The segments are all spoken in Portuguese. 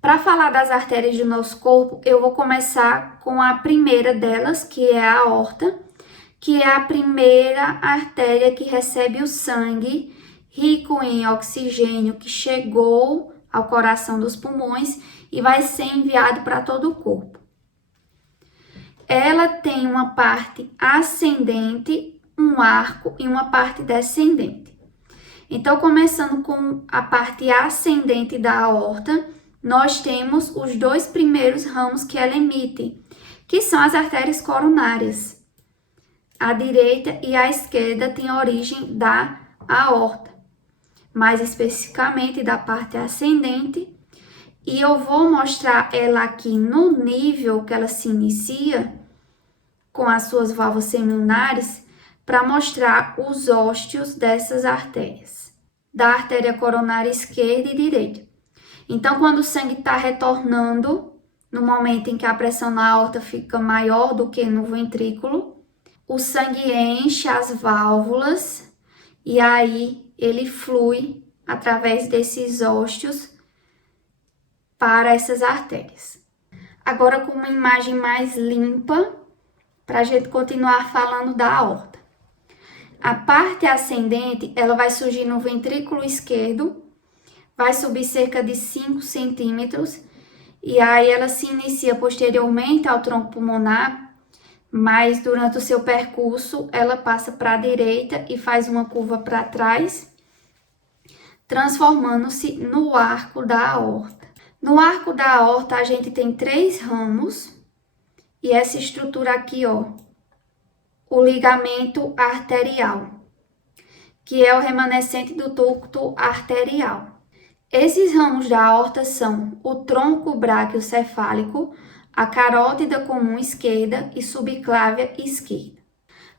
Para falar das artérias do nosso corpo, eu vou começar com a primeira delas, que é a aorta, que é a primeira artéria que recebe o sangue rico em oxigênio que chegou ao coração dos pulmões e vai ser enviado para todo o corpo. Ela tem uma parte ascendente, um arco e uma parte descendente. Então, começando com a parte ascendente da aorta, nós temos os dois primeiros ramos que ela emite, que são as artérias coronárias. A direita e a esquerda têm origem da aorta, mais especificamente da parte ascendente, e eu vou mostrar ela aqui no nível que ela se inicia, com as suas válvulas semilunares, para mostrar os ósteos dessas artérias, da artéria coronária esquerda e direita. Então, quando o sangue está retornando, no momento em que a pressão na aorta fica maior do que no ventrículo, o sangue enche as válvulas e aí ele flui através desses ósteos para essas artérias. Agora, com uma imagem mais limpa, para a gente continuar falando da aorta. A parte ascendente, ela vai surgir no ventrículo esquerdo, vai subir cerca de 5 centímetros, e aí ela se inicia posteriormente ao tronco pulmonar, mas durante o seu percurso, ela passa para a direita e faz uma curva para trás, transformando-se no arco da aorta. No arco da aorta, a gente tem 3 ramos, e essa estrutura aqui, ó, o ligamento arterial, que é o remanescente do ducto arterial. Esses ramos da aorta são o tronco braquiocefálico, a carótida comum esquerda e subclávia esquerda.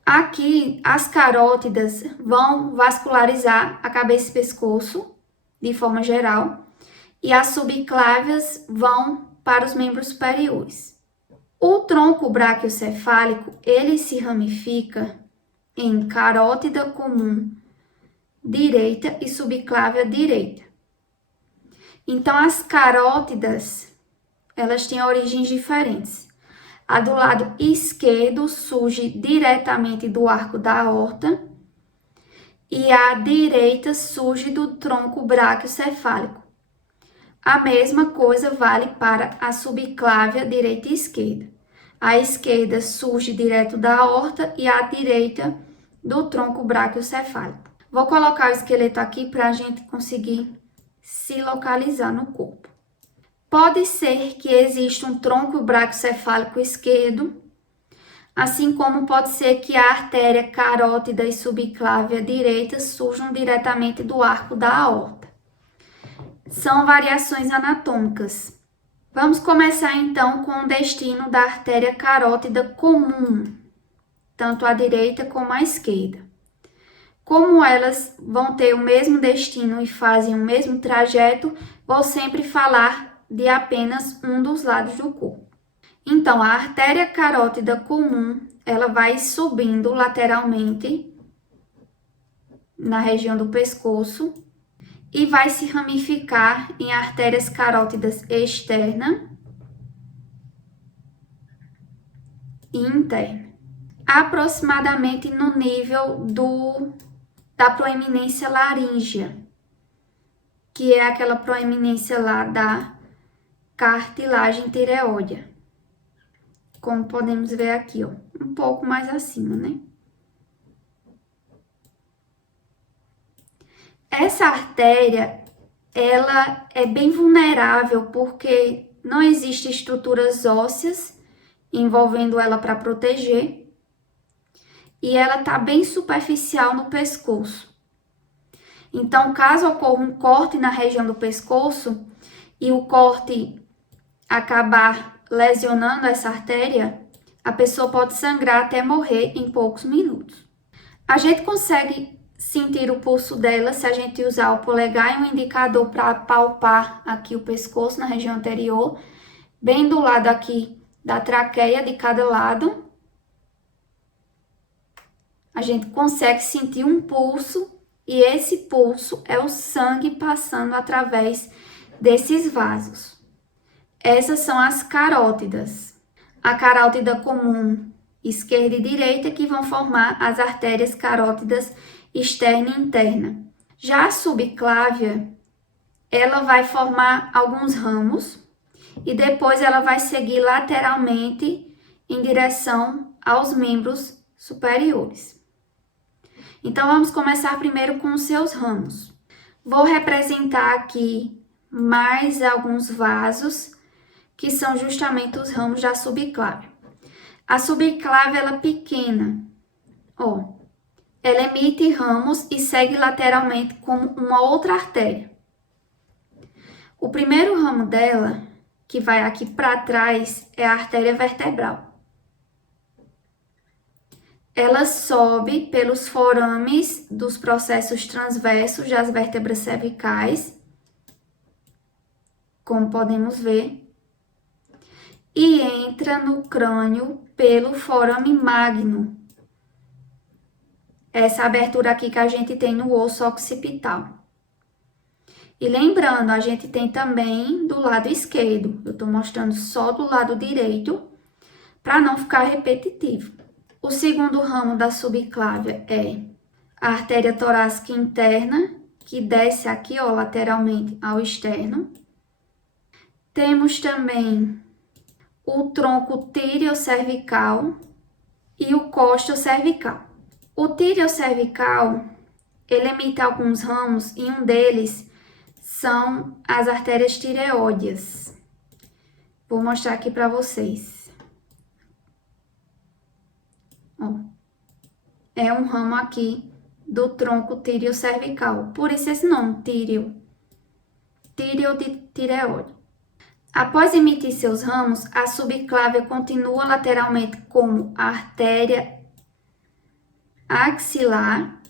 Aqui, as carótidas vão vascularizar a cabeça e pescoço, de forma geral, e as subclávias vão para os membros superiores. O tronco braquiocefálico, ele se ramifica em carótida comum direita e subclávia direita. Então, as carótidas, elas têm origens diferentes. A do lado esquerdo surge diretamente do arco da aorta e a direita surge do tronco braquiocefálico. A mesma coisa vale para a subclávia direita e esquerda. A esquerda surge direto da aorta e a direita do tronco braquiocefálico. Vou colocar o esqueleto aqui para a gente conseguir se localizar no corpo. Pode ser que exista um tronco braquiocefálico esquerdo, assim como pode ser que a artéria carótida e subclávia direita surjam diretamente do arco da aorta. São variações anatômicas. Vamos começar então com o destino da artéria carótida comum, tanto a direita como a esquerda. Como elas vão ter o mesmo destino e fazem o mesmo trajeto, vou sempre falar de apenas um dos lados do corpo. Então, a artéria carótida comum, ela vai subindo lateralmente na região do pescoço e vai se ramificar em artérias carótidas externa e interna, aproximadamente no nível da proeminência laríngea, que é aquela proeminência lá da cartilagem tireoide, como podemos ver aqui, ó, um pouco mais acima, né? Essa artéria, ela é bem vulnerável porque não existem estruturas ósseas envolvendo ela para proteger e ela está bem superficial no pescoço. Então, caso ocorra um corte na região do pescoço e o corte acabar lesionando essa artéria, a pessoa pode sangrar até morrer em poucos minutos. A gente consegue sentir o pulso dela se a gente usar o polegar e um indicador para palpar aqui o pescoço na região anterior, bem do lado aqui da traqueia de cada lado. A gente consegue sentir um pulso e esse pulso é o sangue passando através desses vasos. Essas são as carótidas. A carótida comum esquerda e direita que vão formar as artérias carótidas externa e interna. Já a subclávia, ela vai formar alguns ramos e depois ela vai seguir lateralmente em direção aos membros superiores. Então, vamos começar primeiro com os seus ramos. Vou representar aqui mais alguns vasos, que são justamente os ramos da subclávia. A subclávia, ela é pequena, ó, ela emite ramos e segue lateralmente como uma outra artéria. O primeiro ramo dela, que vai aqui para trás, é a artéria vertebral. Ela sobe pelos forames dos processos transversos das vértebras cervicais, como podemos ver, e entra no crânio pelo forame magno. Essa abertura aqui que a gente tem no osso occipital. E lembrando, a gente tem também do lado esquerdo. Eu tô mostrando só do lado direito, para não ficar repetitivo. O segundo ramo da subclávia é a artéria torácica interna, que desce aqui, ó, lateralmente ao externo. Temos também o tronco tíreo-cervical e o costeo-cervical. O tíreo-cervical, ele emite alguns ramos e um deles são as artérias tireoideas. Vou mostrar aqui para vocês. Ó, é um ramo aqui do tronco tíreo-cervical, por isso esse nome, tíreo de tireoide. Após emitir seus ramos, a subclávia continua lateralmente como a artéria axilar,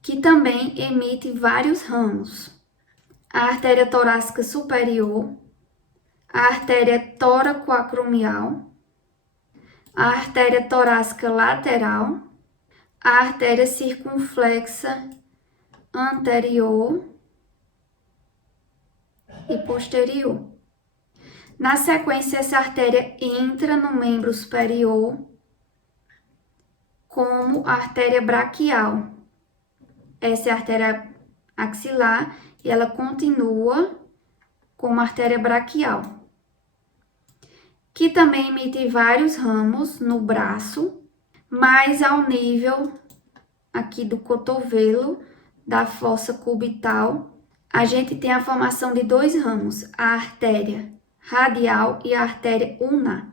que também emite vários ramos. A artéria torácica superior, a artéria toracoacromial, a artéria torácica lateral, a artéria circunflexa anterior e posterior. Na sequência, essa artéria entra no membro superior como artéria braquial. Essa é a artéria axilar e ela continua como artéria braquial, que também emite vários ramos no braço, mais ao nível aqui do cotovelo, da fossa cubital, a gente tem a formação de dois ramos, a artéria radial e a artéria ulnar.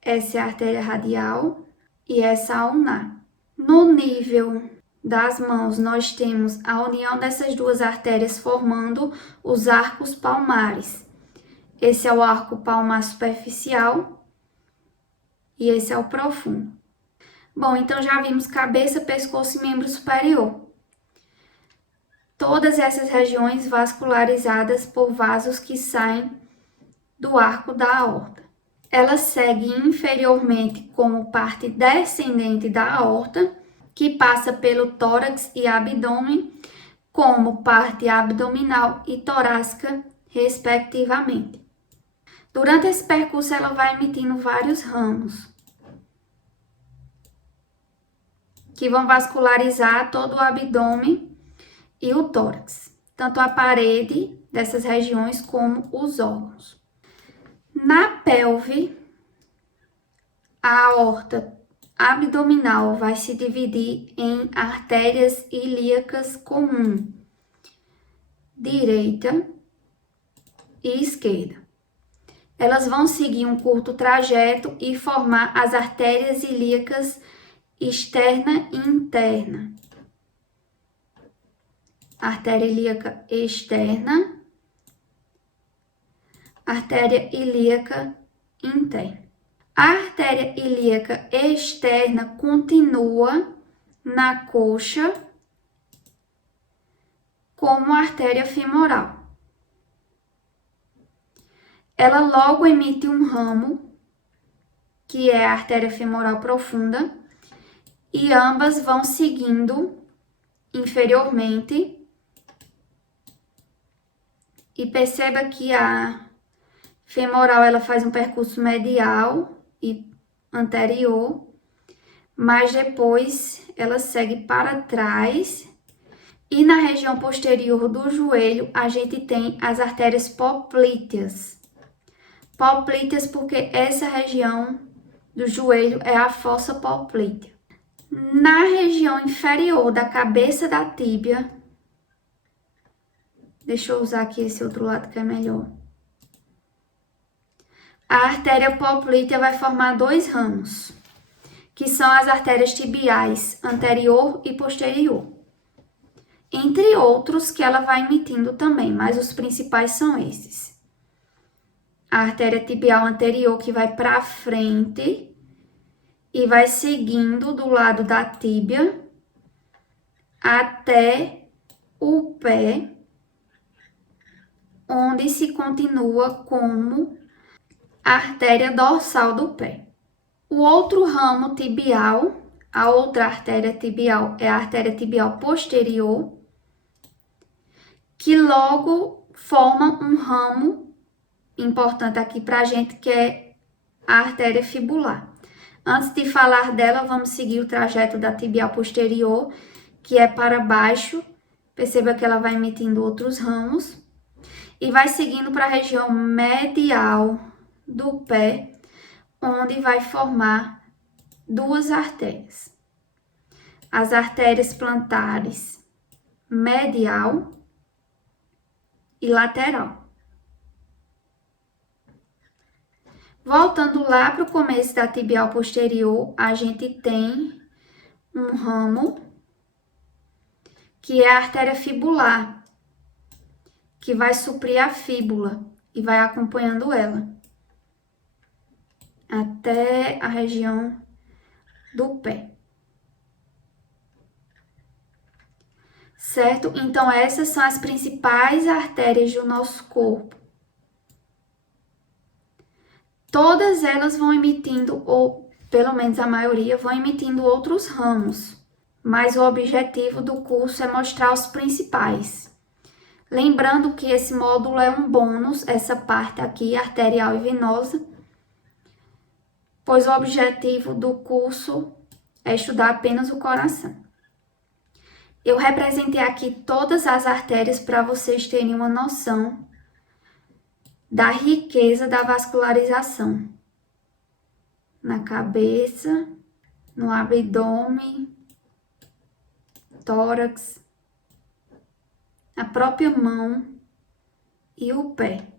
Essa é a artéria radial e essa a ulnar. No nível das mãos, nós temos a união dessas duas artérias formando os arcos palmares. Esse é o arco palmar superficial e esse é o profundo. Bom, então já vimos cabeça, pescoço e membro superior. Todas essas regiões vascularizadas por vasos que saem do arco da aorta. Ela segue inferiormente como parte descendente da aorta, que passa pelo tórax e abdômen, como parte abdominal e torácica, respectivamente. Durante esse percurso, ela vai emitindo vários ramos, que vão vascularizar todo o abdômen e o tórax, tanto a parede dessas regiões como os órgãos. Na pelve, a aorta abdominal vai se dividir em artérias ilíacas comum, direita e esquerda. Elas vão seguir um curto trajeto e formar as artérias ilíacas externa e interna. Artéria ilíaca externa, artéria ilíaca interna. A artéria ilíaca externa continua na coxa como artéria femoral. Ela logo emite um ramo, que é a artéria femoral profunda, e ambas vão seguindo inferiormente. E perceba que a Femoral, ela faz um percurso medial e anterior, mas depois ela segue para trás. E na região posterior do joelho, a gente tem as artérias poplíteas. Poplíteas porque essa região do joelho é a fossa poplítea. Na região inferior da cabeça da tíbia, deixa eu usar aqui esse outro lado que é melhor. A artéria poplítea vai formar dois ramos, que são as artérias tibiais anterior e posterior. Entre outros que ela vai emitindo também, mas os principais são esses. A artéria tibial anterior que vai para frente e vai seguindo do lado da tíbia até o pé, onde se continua como a artéria dorsal do pé. O outro ramo tibial, a outra artéria tibial é a artéria tibial posterior, que logo forma um ramo importante aqui para a gente, que é a artéria fibular. Antes de falar dela, vamos seguir o trajeto da tibial posterior, que é para baixo. Perceba que ela vai emitindo outros ramos. E vai seguindo para a região medial do pé, onde vai formar duas artérias. As artérias plantares medial e lateral. Voltando lá para o começo da tibial posterior, a gente tem um ramo que é a artéria fibular, que vai suprir a fíbula e vai acompanhando ela até a região do pé. Certo? Então, essas são as principais artérias do nosso corpo. Todas elas vão emitindo, ou pelo menos a maioria, vão emitindo outros ramos, mas o objetivo do curso é mostrar os principais. Lembrando que esse módulo é um bônus, essa parte aqui, arterial e venosa, pois o objetivo do curso é estudar apenas o coração. Eu representei aqui todas as artérias para vocês terem uma noção da riqueza da vascularização. Na cabeça, no abdômen, tórax, a própria mão e o pé.